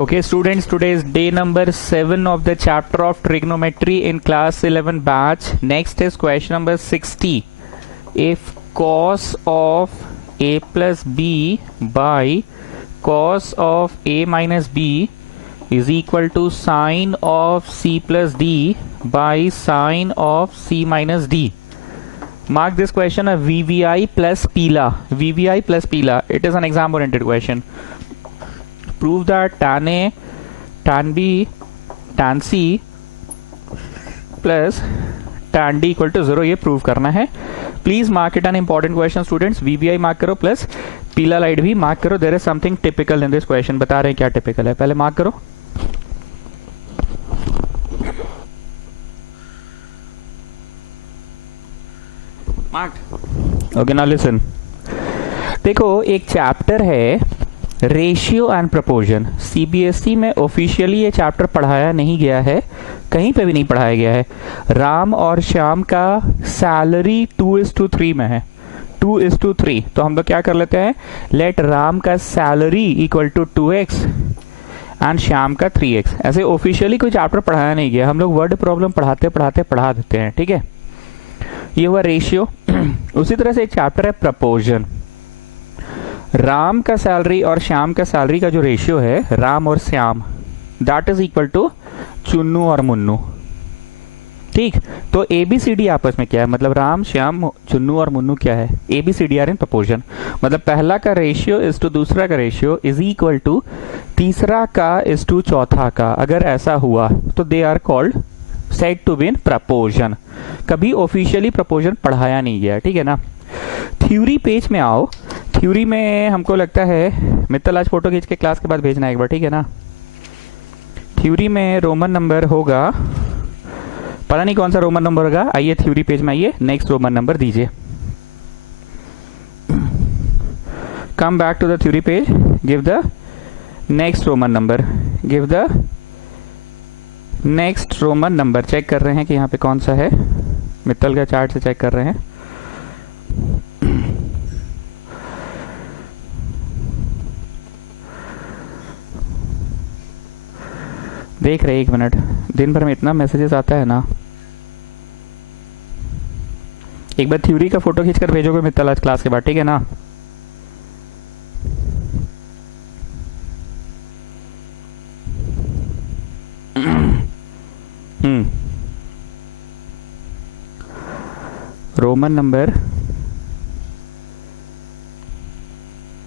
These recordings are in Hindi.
Okay, students, today is day number 7 of the chapter of trigonometry in class 11 batch. Next is question number 60. If cos of a plus b by cos of a minus b is equal to sine of c plus d by sine of c minus d. Mark this question a VVI plus Pila. VVI plus Pila. It is an exam oriented question. Prove that tan A, tan B, tan C plus tan D equal to 0. ये प्रूव करना है. Please mark it an important question students. VVI mark करो प्लस पीला लाइट भी मार्क करो. There is something typical in this question. बता रहे हैं क्या टिपिकल है, पहले मार्क करो. मार्क. Okay, now listen. देखो, एक चैप्टर है रेशियो एंड प्रपोर्शन. सीबीएसई में ऑफिशियली ये चैप्टर पढ़ाया नहीं गया है, कहीं पे भी नहीं पढ़ाया गया है. राम और श्याम का सैलरी 2:3 में है. 2:3. तो हम लोग क्या कर लेते हैं, लेट राम का salary equal to 2x and Shyam का 3x. ऐसे ऑफिशियली कोई चैप्टर पढ़ाया नहीं गया, हम लोग वर्ड प्रॉब्लम पढ़ाते पढ़ाते पढ़ा देते हैं. ठीक है, ये हुआ रेशियो. उसी तरह से एक चैप्टर है प्रपोर्शन. राम का सैलरी और श्याम का सैलरी का जो रेशियो है, राम और Shyam, that is equal to Chunnu और मुन्नू. ठीक, तो एबीसीडी आपस में क्या है, मतलब राम श्याम चुन्नू और मुन्नू क्या है, एबीसीडी आर इन प्रपोर्शन. मतलब पहला का रेशियो इज टू दूसरा का रेशियो इज इक्वल टू तीसरा का इज टू चौथा का. अगर ऐसा हुआ तो they are called said to be in proportion. कभी ऑफिशियली प्रपोर्शन पढ़ाया नहीं गया. ठीक है ना. थ्योरी पेज में आओ. थ्योरी में हमको लगता है मित्तल आज फोटो खींच के क्लास के बाद भेजना एक बार. ठीक है ना. थ्योरी में रोमन नंबर होगा, पता नहीं कौन सा रोमन नंबर होगा. आइए थ्योरी पेज में आइए, नेक्स्ट रोमन नंबर दीजिए. Come back to the theory page, give the next Roman number, give the next Roman number. Check कर रहे हैं कि यहाँ पे कौन सा है. मित्तल का चार्ट से चेक कर रहे हैं. देख रहे, एक मिनट. दिन भर में इतना मैसेजेस आता है ना. एक बार थ्योरी का फोटो खींचकर भेजोगे मित्तल आज क्लास के बाद. ठीक है ना. रोमन नंबर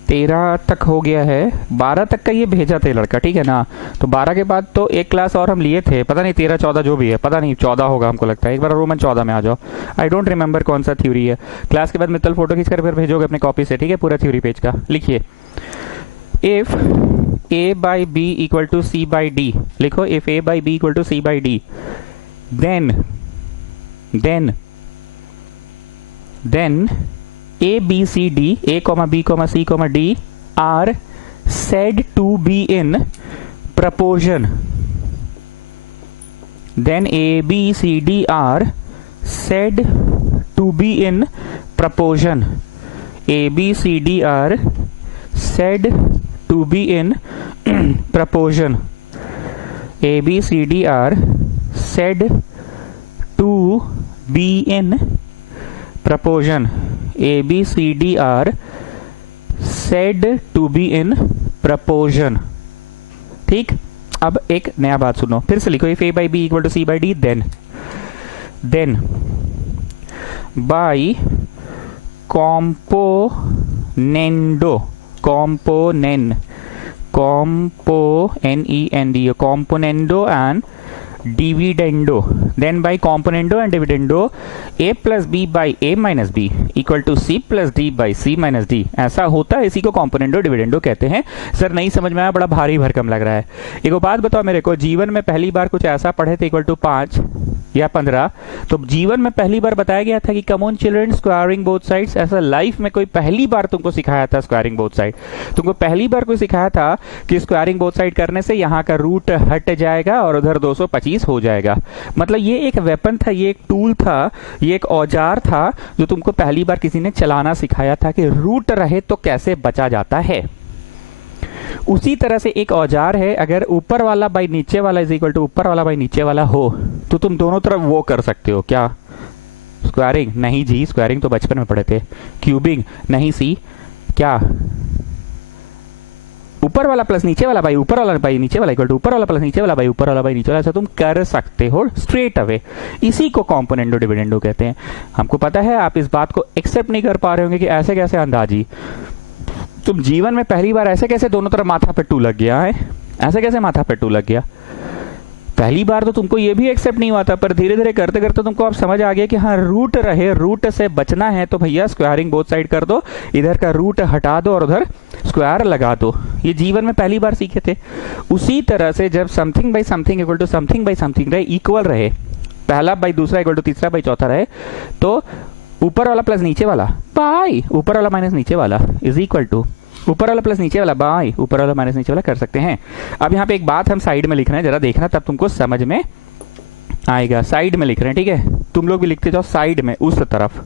13 तक हो गया है. 12 तक का ये भेजा था लड़का. ठीक है ना. तो 12 के बाद तो एक क्लास और हम लिए थे, पता नहीं 13 14 जो भी है, पता नहीं 14 होगा हमको लगता है. एक बार रोमन 14 में आ जाओ. आई डोंट रिमेंबर कौन सा थ्योरी है. क्लास के बाद मित्तल फोटो खींचकर फिर भेजोगे अपने कॉपी से. ठीक है, पूरा थ्योरी पेज का लिखिए. If a by B equal to C by D. लिखो, if a by B equal to C by D, then A, B, C, D, A, B, C, D are said to be in proportion. Then A, B, C, D are said to be in proportion. A, B, C, D are said to be in proportion. A, B, C, D are said to be in proportion. A, B, C, D are said to be in proportion. ठीक. अब एक नया बात सुनो, फिर से लिखो. If A by B equal to C by D, then by componendo and dividendo, then by componendo and dividendo a plus b by a minus b equal to c plus d by c minus d. ऐसा होता है, इसी को componendo डिविडेंडो कहते हैं. सर नहीं समझ में आया, बड़ा भारी भरकम लग रहा है. एक बात बताओ मेरे को, जीवन में पहली बार कुछ ऐसा पढ़े थे इक्वल टू 5 या 15, तो जीवन में पहली बार बताया गया था कि come on children squaring both sides. ऐसा लाइफ में कोई पहली बार तुमको सिखाया था स्क्वायरिंग बोथ साइड? तुमको पहली बार कोई सिखाया था कि स्क्वायरिंग बोथ साइड करने से यहाँ का रूट हट जाएगा और उधर 225 हो जाएगा. मतलब ये एक वेपन था, ये एक टूल था, ये एक औजार था जो तुमको पहली बार किसी ने चलाना सिखाया था कि रूट रहे तो कैसे बचा जाता है. उसी तरह से एक औजार है, अगर ऊपर वाला बाई नीचे वाला इज इक्वल टू ऊपर वाला बाई नीचे वाला हो तो तुम दोनों तरफ वो कर सकते हो। क्या? स्क्वायरिंग? नहीं जी, स्क्वायरिंग तो बचपन में पढ़े थे। क्यूबिंग? नहीं सी। क्या? ऊपर वाला प्लस नीचे वाला बाई ऊपर वाला बाई नीचे वाला इक्वल टू ऊपर वाला प्लस नीचे वाला बाई ऊपर वाला बाई नीचे वाला, ऐसा तुम कर सकते हो स्ट्रेट अवे। इसी को कॉम्पोनेंडो डिविडेंडो कहते हैं। हमको पता है आप इस बात को एक्सेप्ट नहीं कर पा रहे होंगे कि ऐसे कैसे अंदाजी, तुम जीवन में पहली बार ऐसे कैसे दोनों तरफ माथा पे टू लग गया है, ऐसे कैसे माथा पे टू लग गया? पहली बार तो तुमको ये भी एक्सेप्ट नहीं हुआ था, पर धीरे धीरे करते करते तुमको अब समझ आ गया कि हाँ रूट रहे, रूट से बचना है तो भैया स्क्वायरिंग बोथ साइड कर दो, इधर का रूट हटा दो और उधर स्क्वायर लगा दो। ये जीवन में पहली बार सीखे थे। उसी तरह से जब something by something equal to something by something रहे, इक्वल रहे, पहला बाई दूसरा इक्वल टू तीसरा बाई चौथा रहे, तो ऊपर वाला प्लस नीचे वाला बाई ऊपर वाला माइनस नीचे वाला इज इक्वल टू ऊपर वाला प्लस नीचे वाला बाई ऊपर वाला माइनस नीचे वाला कर सकते हैं। अब यहाँ पे एक बात हम साइड में लिख रहे हैं, जरा देखना तब तुमको समझ में आएगा। साइड में लिख रहे हैं, ठीक है? तुम लोग भी लिखते जाओ साइड में, उस तरफ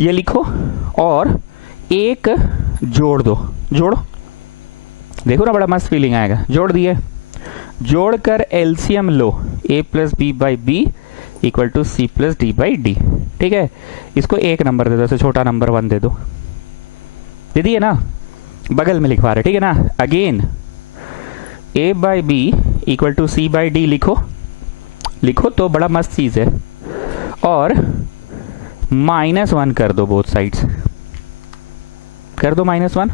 ये लिखो और एक जोड़ दो। जोड़ो, देखो ना बड़ा मस्त फीलिंग आएगा। जोड़ दिए, जोड़कर एलसीएम लो, a plus B by B equal to C plus D by D. ठीक है, इसको एक नंबर दे दो, ऐसे छोटा नंबर 1 दे दो। दे दिए ना, बगल में लिखवा रहे, ठीक है ना? Again a by B equal to C by D लिखो, लिखो तो बड़ा मस्त चीज है। और -1 कर दो बोथ साइड्स, कर दो -1,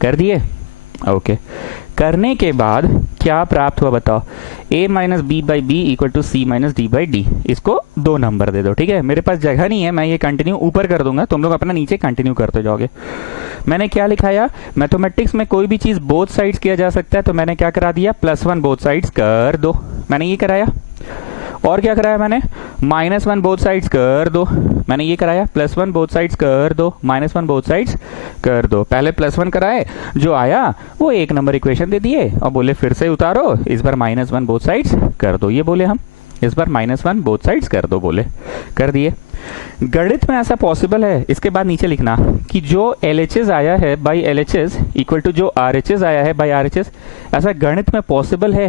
कर दिए? ओके। करने के बाद क्या प्राप्त हुआ बताओ? a minus B by B equal to C minus D by D. इसको 2 नंबर दे दो, ठीक है? मेरे पास जगह नहीं है, मैं ये कंटिन्यू ऊपर कर दूंगा, तुम लोग अपना नीचे कंटिन्यू करते जाओगे। मैंने क्या लिखाया? मैथमेटिक्स में कोई भी चीज बोथ साइड्स किया जा सकता है, तो मैंने क्या करा दिया? +1 बोथ साइड्स कर दो, मैंने ये कराया। और क्या कराया मैंने? -1 बोथ साइड्स कर दो, मैंने ये कराया। +1 बोथ साइड्स कर दो, -1 बोथ साइड्स कर दो। पहले +1 कराए, जो आया वो 1 नंबर इक्वेशन दे दिए और बोले फिर से उतारो, इस बार -1 बोथ साइड्स कर दो। ये बोले हम, इस बार -1 बोथ साइड्स कर दो, बोले कर दिए। गणित में ऐसा पॉसिबल है। इसके बाद नीचे लिखना कि जो LHS आया है बाई LHS इक्वल टू जो RHS आया है बाई RHS, ऐसा गणित में पॉसिबल है।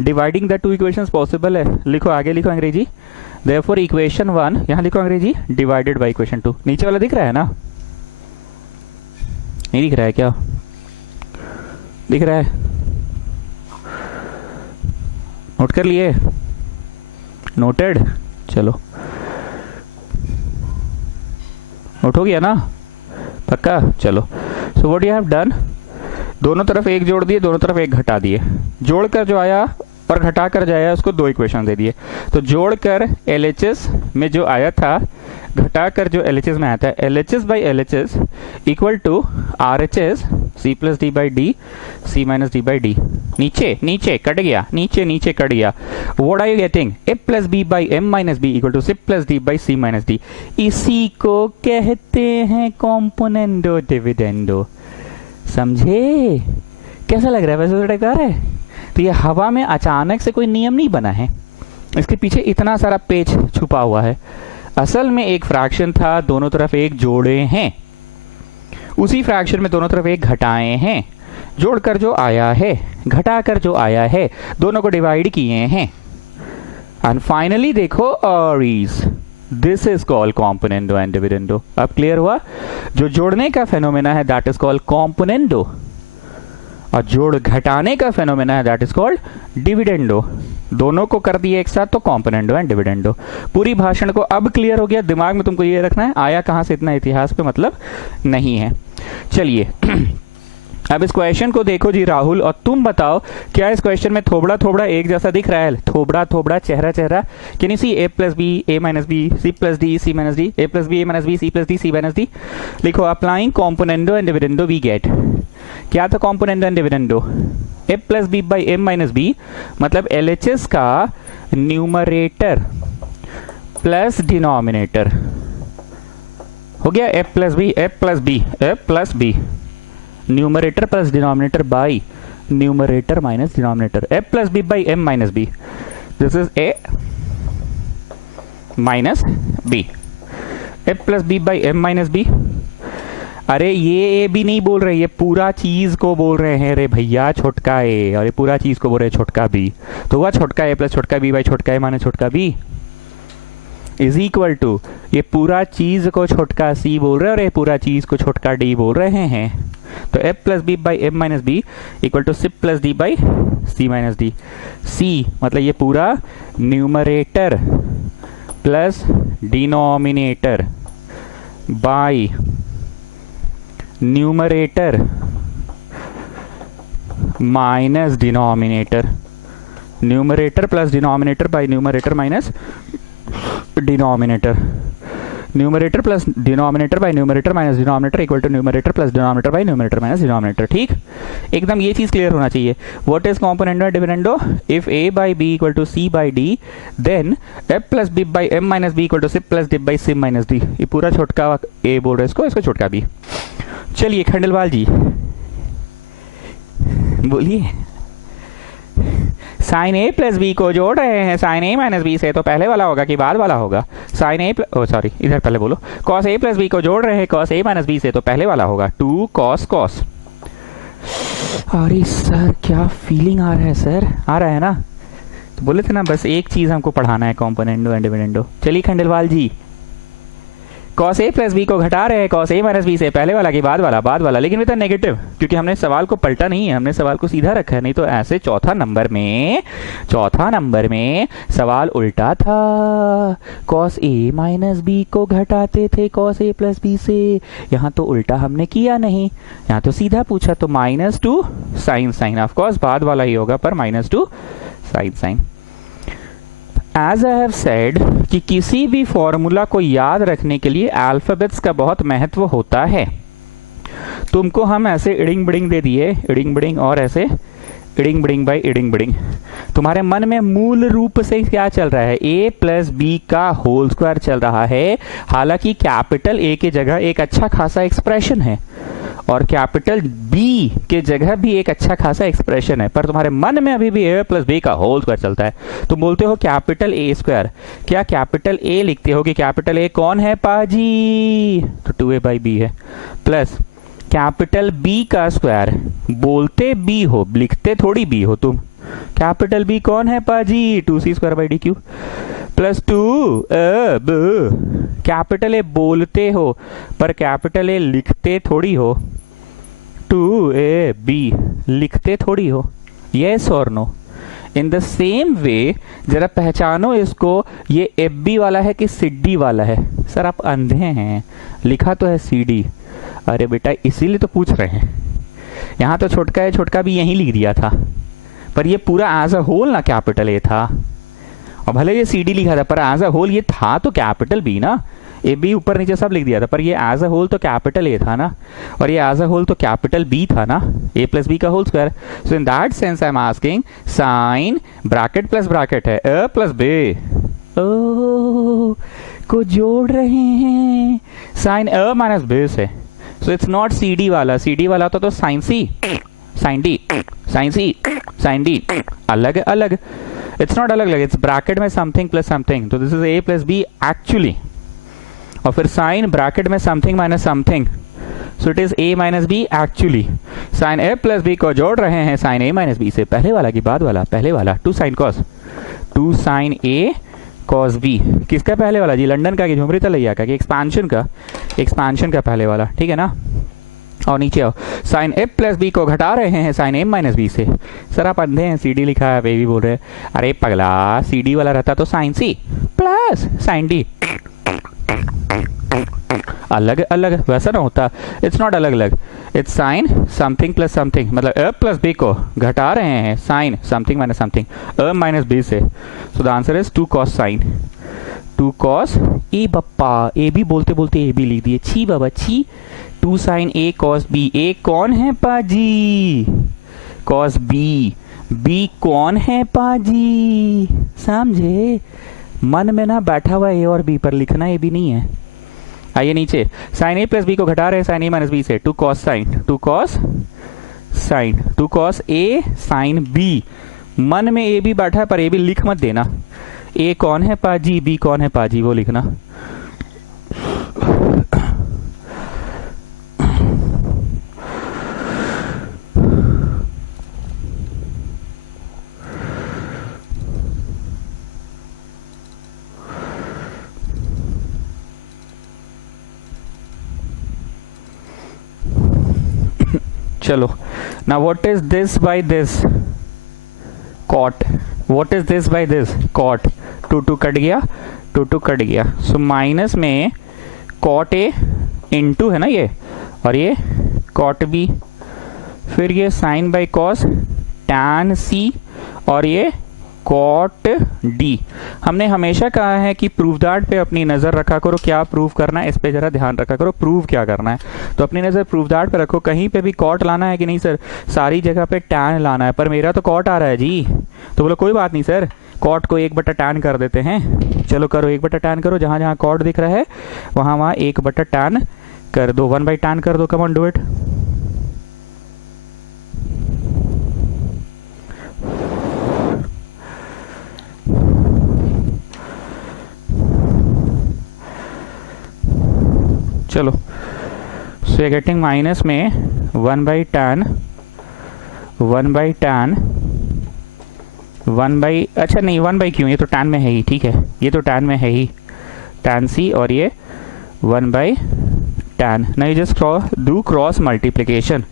Dividing the two equations possible है। लिखो, आगे लिखो अंग्रेजी। देयरफॉर इक्वेशन 1 यहां लिखो अंग्रेजी, डिवाइडेड बाय इक्वेशन 2। नीचे वाला दिख रहा है ना? नहीं दिख रहा है क्या? दिख रहा है? नोट कर लिए? नोटेड? चलो, नोट हो गया ना? पक्का? चलो, सो व्हाट यू हैव डन, दोनों तरफ एक जोड़ दिए, दोनों तरफ एक घटा दिए। जोड़कर जो आया और घटाकर जो आया उसको 2 इक्वेशन दे दिए। तो जोड़कर LHS में जो आया था, घटाकर जो LHS में आया था, LHS by LHS equal to RHS C plus D by D C minus D by D. नीचे नीचे कट गया, नीचे नीचे कट गया। What are you getting? a plus B by m minus B equal to C plus D by C minus D. इसी को कहते हैं कॉम्पोनेंडो डिविडेंडो। समझे? कैसा लग रहा है? वैसे टाइप का है। तो ये हवा में अचानक से कोई नियम नहीं बना है, इसके पीछे इतना सारा पेच छुपा हुआ है। असल में एक फ्रैक्शन था, दोनों तरफ एक जोड़े हैं, उसी फ्रैक्शन में दोनों तरफ एक घटाए हैं, जोड़कर जो आया है, घटाकर जो आया है, दोनों को डिवाइड किए हैं। एंड फाइनली देखो ऑरीज, this is called componendo and dividendo. अब क्लियर हुआ? जो जोड़ने का फेनोमेना है दैट इज कॉल्ड कॉम्पोनेंडो, और जोड़ घटाने का फेनोमेना है दैट इज कॉल्ड डिविडेंडो। दोनों को कर दिए एक साथ तो कॉम्पोनेंडो एंड डिविडेंडो। पूरी भाषण को अब क्लियर हो गया। दिमाग में तुमको ये रखना है, आया कहां से इतना इतिहास पे मतलब नहीं है। चलिए अब इस क्वेश्चन को देखो जी राहुल, और तुम बताओ क्या इस क्वेश्चन में थोबड़ा थोबड़ा एक जैसा दिख रहा है? थोबड़ा थोबड़ा, चेहरा चेहरा। Can you see a plus B a minus B c plus D c minus D, a plus B a minus B c plus D c minus D. लिखो, applying componendo and dividendo we get. क्या था componendo and dividendo? a plus B by m minus B, मतलब LHS का न्यूमरेटर प्लस डिनोमिनेटर हो गया a plus B a plus B a plus B, numerator plus denominator by numerator minus denominator, a plus B by m minus B. This is a minus b, a plus B by m minus b। अरे ये ए भी नहीं बोल रहे, ये पूरा चीज को बोल रहे हैं रे भैया, छोटका ए, और ये पूरा चीज को बोल रहे हैं छोटका बी। तो हुआ छोटका ए प्लस छोटका बी बाई छोटका ए माने छोटका बी इज इक्वल टू ये पूरा चीज को छोटका सी बोल रहे हैं और ये पूरा चीज को छोटका डी बोल रहे हैं। तो F plus B by M minus B equal to C plus D by C minus D. See मतलब ये पूरा numerator plus denominator by numerator minus denominator, numerator plus denominator by numerator minus denominator, numerator plus denominator by numerator minus denominator equal to numerator plus denominator by numerator minus denominator. ठीक, एकदम ये चीज क्लियर होना चाहिए। What is componendo and dividendo? If A by B equal to C by D then F plus B by M minus B equal to C plus D by C minus D. ये पूरा छोटका ए बोल रहे हैं इसको छोटका बी। चलिए खंडेलवाल जी बोलिए, साइन ए प्लस बी को जोड़ रहे हैं साइन ए माइनस बी से, तो पहले वाला होगा कि बाद वाला होगा? साइन ए सॉरी इधर पहले बोलो, कॉस ए प्लस बी को जोड़ रहे हैं कॉस ए माइनस बी से, तो पहले वाला होगा 2 कॉस कॉस। अरे सर क्या फीलिंग आ रहा है सर, आ रहा है ना? तो बोले थे ना बस एक चीज हमको पढ़ाना है, कॉम्पोनेंडो एंड डिविडेंडो। चलिए खंडेलवाल जी, कॉस ए प्लस बी को घटा रहे हैं कॉस ए माइनस बी से, पहले वाला कि बाद वाला, लेकिन विद नेगेटिव, क्योंकि हमने सवाल को पलटा नहीं है, हमने सवाल को सीधा रखा है। नहीं तो ऐसे चौथा नंबर में सवाल उल्टा था, कॉस ए माइनस बी को घटाते थे कॉस ए प्लस बी से, यहाँ तो उल्टा हमने किया नहीं, यहाँ तो सीधा पूछा। तो -2 साइन, ऑफ कोर्स बाद वाला ही होगा, पर -2 sine. As I have said कि किसी भी फॉर्मूला को याद रखने के लिए अल्फाबेट्स का बहुत महत्व होता है। तुमको हम ऐसे इडिंग बिडिंग दे दिए, इडिंग बिडिंग, और ऐसे eating bidding by eating bidding. तुम्हारे मन में मूल रूप से क्या चल रहा है? a प्लस बी का होल स्क्वायर चल रहा है। हालांकि कैपिटल ए के जगह एक अच्छा खासा एक्सप्रेशन है और कैपिटल बी के जगह भी एक अच्छा खासा एक्सप्रेशन है, पर तुम्हारे मन में अभी भी ए प्लस बी का होल स्क्वायर चलता है। तुम बोलते हो कैपिटल ए स्क्वायर, क्या कैपिटल ए लिखते हो कि कैपिटल ए कौन है पाजी? तो 2a बाई बी है, प्लस कैपिटल बी का स्क्वायर, बोलते बी हो लिखते थोड़ी बी हो तुम। कैपिटल बी कौन है पाजी? 2c square by D Q plus 2 अब कैपिटल ए बोलते हो पर कैपिटल ए लिखते थोड़ी हो, 2ab लिखते थोड़ी हो। यस और no? In the same way जरा पहचानो इसको, ये एफ वाला है कि सिड्डी वाला है? सर आप अंधे हैं, लिखा तो है सीडी। अरे बेटा इसीलिए तो पूछ रहे हैं, यहाँ तो छोटका है छोटका भी यहीं लिख दिया था, पर ये पूरा एज अ होल ना कैपिटल ए था, और भले ये सीडी लिखा था पर एज अ होल ये था तो कैपिटल बी ना। ए बी ऊपर नीचे सब लिख दिया था, पर ये एज अ होल तो कैपिटल ए था ना, और ये एज अ होल तो कैपिटल बी था ना, ए प्लस बी का whole square. So in that sense I am asking sine bracket plus bracket है ए प्लस बी को जोड़ रहे हैं साइन ए माइनस बी से। So it's not C D वाला, सी डी वाला तो sine C, sine D, sine C, sine D, अलग अलग। इट्स नॉट अलग अलग, इट्स ब्रैकेट में समथिंग प्लस समथिंग, तो this is A plus B actually, और फिर साइन ब्रैकेट में something minus something, so it is A minus B actually. Sine A plus B को जोड़ रहे हैं साइन ए माइनस बी से, पहले वाला की बाद वाला? पहले वाला 2 साइन कॉस, 2 साइन ए कॉस बी। किसका पहले वाला जी? लंदन का कि झुमरी तलैया का कि एक्सपांशन का? एक्सपांशन का पहले वाला, ठीक है ना। और नीचे आओ, साइन ए प्लस बी को घटा रहे हैं साइन ए माइनस बी से। सर आप अंधे हैं, सीडी लिखा है बेबी बोल रहे हैं। अरे पगला, सीडी वाला रहता तो sine C plus sine D, अलग अलग वैसा ना होता। इट्स नॉट अलग अलग, it's sine something plus something, मतलब ए प्लस बी को घटा रहे हैं sine something minus something A minus B से। So the answer is 2 cos sine, 2 cos A. बप्पा ए भी बोलते बोलते ए भी लिख दिए, छी बाबा छी। 2 साइन ए कॉस बी, ए कौन है पाजी? कॉस बी, बी कौन है पाजी? समझे? मन में ना बैठा हुआ ए और बी पर लिखना ए भी नहीं है। आइए नीचे, साइन ए प्लस बी को घटा रहे हैं साइन ए माइनस बी से, 2 cos sine, 2 cos sine, 2 cos A sine B. मन में ए भी बैठा है पर ए भी लिख मत देना। ए कौन है पाजी, बी कौन है पाजी वो लिखना। चलो ना, what is this by this, cot, what is this by this, cot, 2 cut गया, 2 कट गया, सो माइनस में कॉट ए इनटू है ना ये, और ये कॉट बी, फिर ये sine by cos tan C, और ये कॉट डी। हमने हमेशा कहा है कि प्रूफ दैट पे अपनी नजर रखा करो, क्या प्रूव करना है इस पे जरा ध्यान रखा करो, प्रूव क्या करना है, तो अपनी नजर प्रूफ दैट पे रखो। कहीं पे भी कॉट लाना है कि नहीं सर, सारी जगह पे टैन लाना है, पर मेरा तो कॉट आ रहा है जी, तो बोलो कोई बात नहीं सर, कॉट को 1/tan कर देते हैं। चलो करो 1/tan करो, जहां जहां कॉट दिख रहा है वहां वहां 1/tan कर दो, 1/tan कर दो, कम ऑन डू इट। चलो सो यू गेटिंग माइनस में 1/tan, 1/tan, 1 अच्छा नहीं 1 क्यों, ये तो tan में है ही, ठीक है, ये तो tan में है ही, tan c, और ये 1/tan। नहीं जस्ट डू क्रॉस मल्टीप्लिकेशन।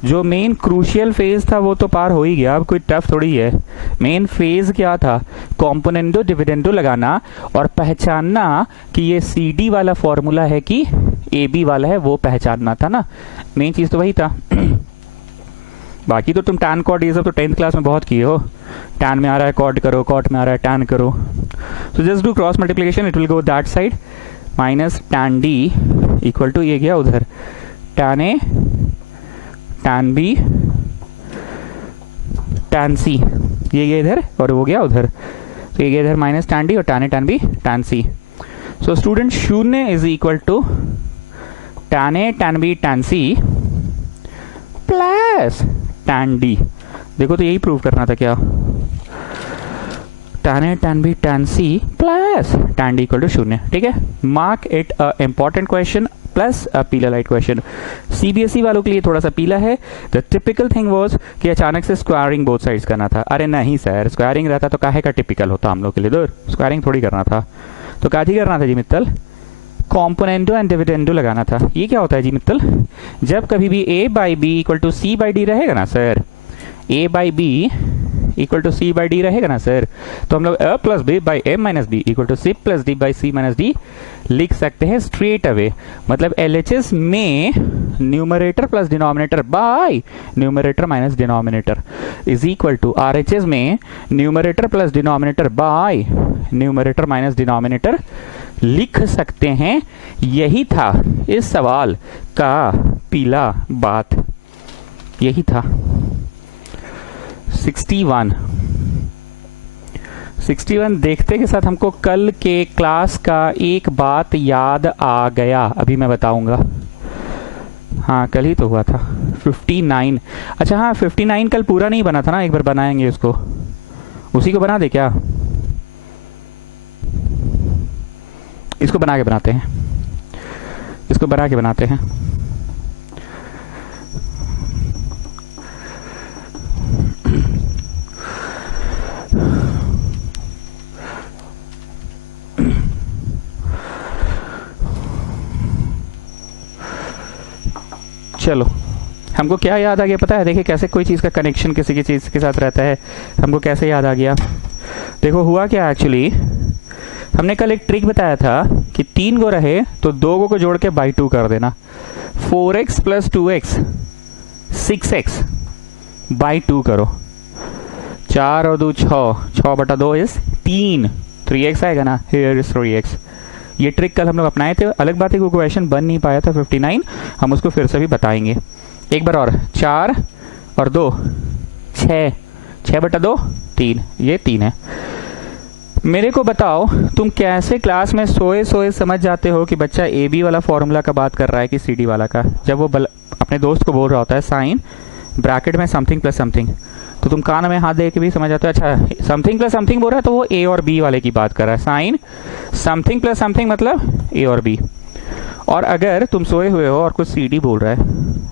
जो मेन क्रूशियल फेज था वो तो पार हो ही गया, अब कोई टफ थोड़ी है। मेन फेज क्या था, कॉम्पोनेंडो डिविडेंडो लगाना और पहचानना कि ये सी डी वाला फॉर्मूला है कि ए बी वाला है, वो पहचानना था ना, मेन चीज तो वही था। बाकी तो तुम टैन कॉट ये सब तो 10th क्लास में बहुत किए हो, टैन में आ रहा है कॉट करो, कॉट में आ रहा है टैन करो, so just do cross multiplication, it will go that side, minus tan D equal to ये गया उधर, tan A, tan B, tan C, ये गया इधर और वो गया उधर, तो ये गया इधर माइनस टैन डी और tan A, tan B, tan C. So student 0 is equal to tan A, tan B, tan C plus tan D. देखो तो यही प्रूव करना था क्या, tan A, tan B, tan C plus tan D equal to 0, ठीक है। Mark it a important question plus a पीला लाइट क्वेश्चन। सीबीएसई वालों के लिए थोड़ा सा पीला है। द टिपिकल थिंग वाज कि अचानक से स्क्वायरिंग बोथ साइड्स करना था। अरे नहीं सर, स्क्वायरिंग रहता तो काहे का टिपिकल होता हम लोग के लिए, दूर स्क्वायरिंग थोड़ी करना था, तो काजी करना था जी मित्तल, कॉम्पोनेंडो एंड डिविडेंडो लगाना था। ये क्या होता है जी मित्तल, जब कभी भी a by B equal to C by D रहेगा ना sir, a by B equal to C by D रहेगा ना सर, तो हम लोग a plus B by M minus B equal to C plus D by C minus D लिख सकते हैं स्ट्रेट अवे। मतलब LHS में numerator plus denominator by numerator minus denominator is equal to RHS में numerator plus denominator by numerator minus denominator लिख सकते हैं। यही था इस सवाल का पीला बात, यही था। 61 देखते के साथ हमको कल के क्लास का एक बात याद आ गया, अभी मैं बताऊंगा। हाँ कल ही तो हुआ था 59। अच्छा हाँ 59 कल पूरा नहीं बना था ना, एक बार बनाएंगे उसको, उसी को बना दे क्या, इसको बना के बनाते हैं, इसको बना के बनाते हैं। चलो हमको क्या याद आ गया पता है, देखिए कैसे कोई चीज़ का कनेक्शन किसी की चीज़ के साथ रहता है, हमको कैसे याद आ गया। देखो हुआ क्या, एक्चुअली हमने कल एक ट्रिक बताया था कि 3 गो रहे तो 2 को जोड़ के बाई 2 कर देना। 4x plus 2x 6x by 2 करो, 4 और 2 6, 6/2 इज 3, 3x आएगा ना, हियर इज 3x। ये ट्रिक कल हम लोग अपनाए थे। अलग बात है कि क्वेश्चन बन नहीं पाया था 59, हम उसको फिर से भी बताएंगे एक बार और। 4 और 2 6, 6/2 3, ये 3 है। मेरे को बताओ तुम कैसे क्लास में सोए सोए समझ जाते हो कि बच्चा ए बी वाला फॉर्मूला का बात कर रहा है कि सी डी वाला का, जब वो अपने दोस्त को बोल रहा होता है साइन ब्रैकेट में समथिंग प्लस समथिंग, तो तुम कान में हाथ दे के भी समझ जाते हो अच्छा समथिंग प्लस समथिंग बोल रहा है तो वो ए और बी वाले की बात कर रहा है, साइन समथिंग प्लस समथिंग मतलब ए और बी। और अगर तुम सोए हुए हो और कुछ सी डी बोल रहा है,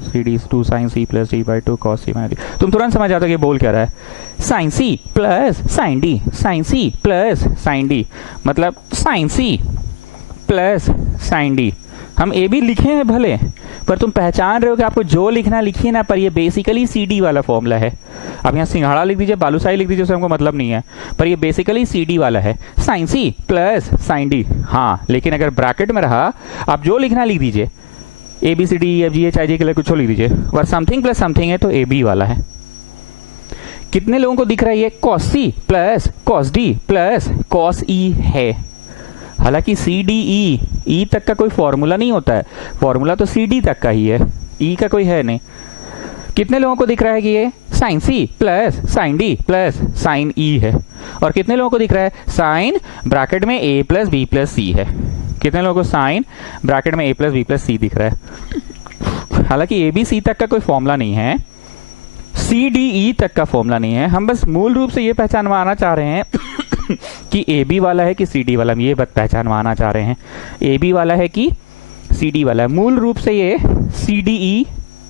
C D 2 sine C plus D by 2 cos C minus D, तुम तुरंत समझ जाते हो कि बोल क्या रहा है, sine C plus sine D, sine C plus sine D, मतलब sine C plus sine D. हम ए बी लिखे हैं भले, पर तुम पहचान रहे हो कि आपको जो लिखना लिखिए ना, पर ये बेसिकली CD वाला फॉर्मूला है। अब यहाँ सिंघाड़ा लिख दीजिए, बालूशाही लिख दीजिए, उससे हमको मतलब नहीं है, पर ये बेसिकली CD वाला है, sine C plus sine D। हाँ, लेकिन अगर ब्रैकेट में रहा, आप जो लिखना लिख दीजिए, ABCDEFGH के लिए कुछ लिख दीजिए, और समथिंग प्लस समथिंग है तो AB वाला है। कितने लोगों को दिख रहा है ये cos C plus cos D plus cos E है। हालांकि CDE तक का कोई फॉर्मूला नहीं होता है, फॉर्मूला तो CD तक का ही है, E का कोई है नहीं। कितने लोगों को दिख रहा है कि ये sine C plus sine D plus sine E है, और कितने लोगों को दिख रहा है साइन ब्रैकेट में A plus B plus C है। कितने लोगों को साइन ब्रैकेट में A plus B plus C दिख रहा है। हालांकि ABC तक का कोई फॉर्मूला नहीं है, CDE तक का फॉर्मूला नहीं है। हम बस मूल रूप से ये पहचानवाना चाह रहे हैं कि AB वाला है कि CD वाला, हम ये बात पहचानवाना चाह रहे हैं AB वाला है कि CD वाला है। मूल रूप से ये CDE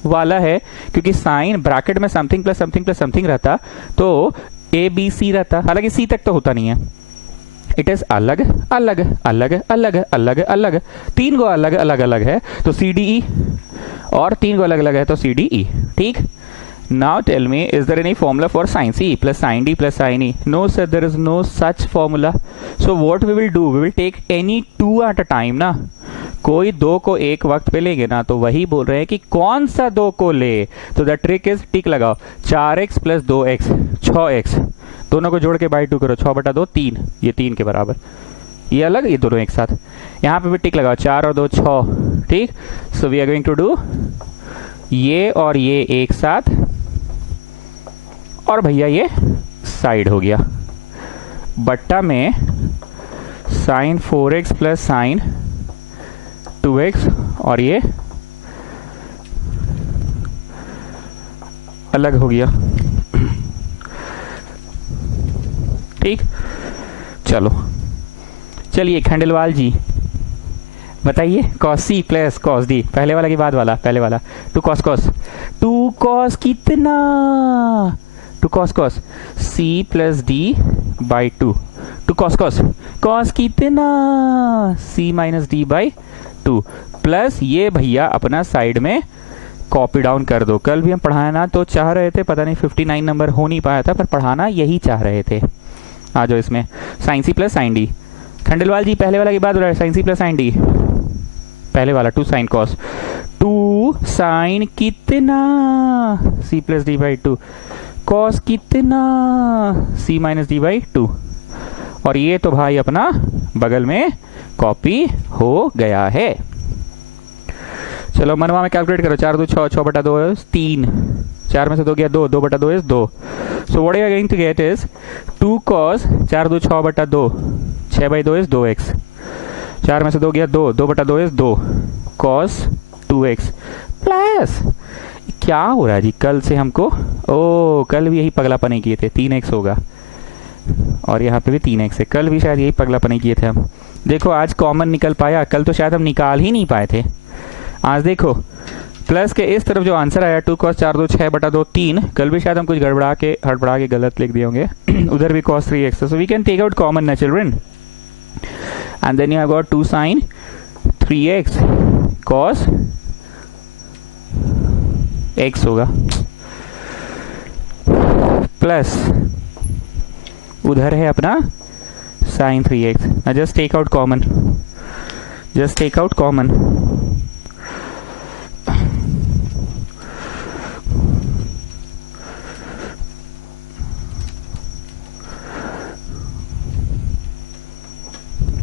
वाला है, क्योंकि साइन ब्रैकेट में something plus something plus something रहता तो ABC रहता, हालांकि C तक तो होता नहीं है। इट इज अलग अलग अलग अलग अलग अलग, 3 गो अलग अलग अलग है तो CDE, और 3 गो अलग अलग है तो CDE। ठीक, now tell me, is there any formula for sin C plus sin D plus sin E? No sir, there is no such formula. So what we will do, we will take any 2 at a time ना, कोई 2 को एक वक्त पे लेंगे ना, तो वही बोल रहे हैं कि कौन सा 2 को ले। तो द ट्रिक इज टिक लगाओ, 4x प्लस 2x 6x, दोनों को जोड़ के बाई 2 करो, 6/2 3, ये 3 के बराबर, ये अलग ये दोनों एक साथ। यहाँ पे भी टिक लगाओ, 4 और 2 6। ठीक, so we are going to do ये और ये एक साथ, और भैया ये साइड हो गया, बट्टा में sign 4x plus sign 2x, और ये अलग हो गया। ठीक, चलो चलिए खंडेलवाल जी बताइए, cos C plus cos D, पहले वाला की बाद वाला, पहले वाला 2 cos कितना, 2 cos C plus D by 2 cos कितना, C minus D by 2, plus ये भैया अपना साइड में कॉपी डाउन कर दो। कल भी हम पढ़ाना तो चाह रहे थे, पता नहीं 59 नंबर हो नहीं पाया था, पर पढ़ाना यही चाह रहे थे। आ जाओ इसमें, sine C plus sine D। Khandelwal ji पहले वाला की बात हो रहा है, sine C plus sine D, पहले वाला 2 साइन cos, 2 साइन कितना, C plus D by 2, cos कितना, C माइनस D बाई 2, और ये तो भाई अपना बगल में कॉपी हो गया है। चलो मनवा में कैलकुलेट करो, 4 2 6 6/2 3, 4 में से 2 गया 2, 2/2 is 2। So what you are going to get is 2 cos 4 2 6/2, 6/2 is 2x, 4 में से 2 गया 2, 2/2 इज 2 cos 2x प्लस, क्या हो रहा है जी कल से हमको, ओ कल भी यही पगलापन किए थे, 3x होगा, और यहाँ पे भी 3x है, कल भी शायद यही पगलापन किए थे हम। देखो आज कॉमन निकल पाया, कल तो शायद हम निकाल ही नहीं पाए थे। आज देखो प्लस के इस तरफ जो आंसर आया 2 cos 4 2 6/2 3, कल भी शायद हम कुछ हड़बड़ा के गलत लिख दिए होंगे उधर भी cos 3x, so we can take out common ना children, and then you have got 2 sin 3x cos x होगा, प्लस उधर है अपना sin 3x। now just take out common, just take out common,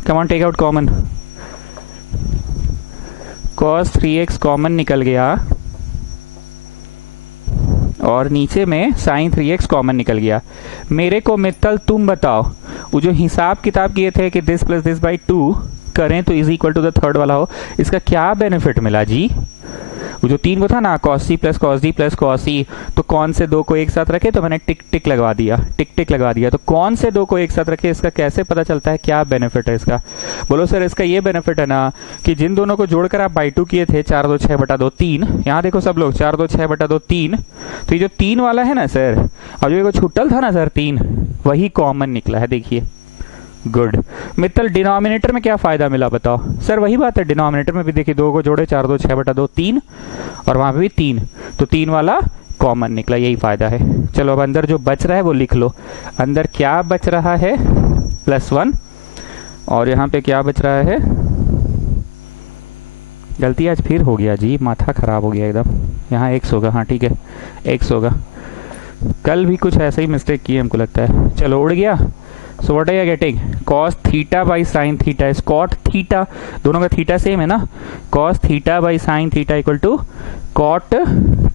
come on take out common, cos 3x common निकल गया, और नीचे में साइन 3x कॉमन निकल गया। मेरे को मित्तल तुम बताओ, वो जो हिसाब किताब किए थे कि दिस प्लस दिस बाई 2 करें तो is equal to the third वाला हो, इसका क्या बेनिफिट मिला जी? वो जो 3 को था ना, cos C plus cos D plus cos E, तो कौन से 2 को एक साथ रखे, तो मैंने टिक टिक लगवा दिया, टिक टिक लगवा दिया। तो कौन से 2 को एक साथ रखे, इसका कैसे पता चलता है, क्या बेनिफिट है इसका? बोलो सर इसका ये बेनिफिट है ना कि जिन दोनों को जोड़कर आप बाई 2 किए थे, 4 2 6/2 3, यहाँ देखो सब लोग 4 2 6/2 3, तो ये जो 3 वाला है ना सर, और जो छुट्टल था ना सर 3, वही कॉमन निकला है। देखिए गुड। मित्तल डिनोमिनेटर में क्या फायदा मिला बताओ? सर वही बात है, डिनोमिनेटर में भी देखिए 2 को जोड़े 4 2 6 बटा 2 3, और वहां पे भी 3, तो 3 वाला कॉमन निकला, यही फायदा है। चलो अब अंदर जो बच रहा है वो लिख लो। अंदर क्या बच रहा है? +1, और यहाँ पे क्या बच रहा है? गलती आज फिर हो गया जी, माथा खराब हो गया एकदम। यहाँ x होगा, हाँ ठीक है x होगा। कल भी कुछ ऐसे ही मिस्टेक की हमको लगता है। चलो उड़ गया। So what are you getting? cos theta by sine theta is cot theta, दोनों का थीटा सेम है ना, cos theta by sine theta equal to cot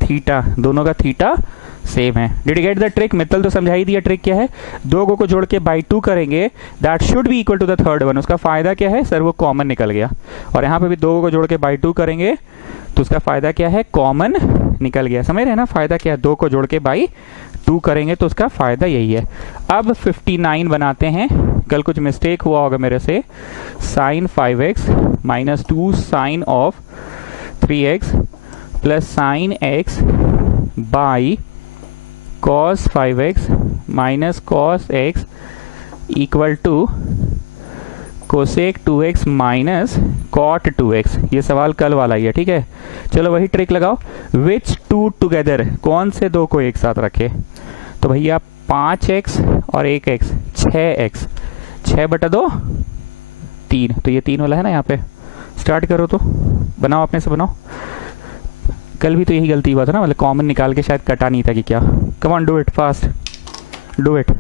theta, दोनों का थीटा सेम है। Did you get the trick? Mittal तो समझा ही दिया ट्रिक क्या है। 2 को जोड़ के बाई 2 करेंगे, that should be equal to the third one. उसका फायदा क्या है सर? वो कॉमन निकल गया। और यहाँ पे भी 2 को जोड़ के बाई 2 करेंगे तो उसका फायदा क्या है? कॉमन निकल गया। समझ रहे हैं ना फायदा क्या है? 2 को जोड़ के बाई 2 करेंगे तो उसका फायदा यही है। अब 59 बनाते हैं। कल कुछ मिस्टेक हुआ होगा मेरे से। Sine 5x minus 2 sine of 3x plus sine x by cos 5x minus cos x equal to cosec 2x minus cot 2x। ये सवाल कल वाला ही है, ठीक है। चलो वही ट्रिक लगाओ। विच टू टुगेदर, कौन से 2 को एक साथ रखे? तो भैया 5x और 1x, 6x, 6 बटा 2 3, तो ये 3 वाला है ना। यहाँ पे स्टार्ट करो, तो बनाओ, अपने से बनाओ। कल भी तो यही गलती हुआ था ना, मतलब कॉमन निकाल के शायद कटा नहीं था कि क्या। Come on do it fast, do it.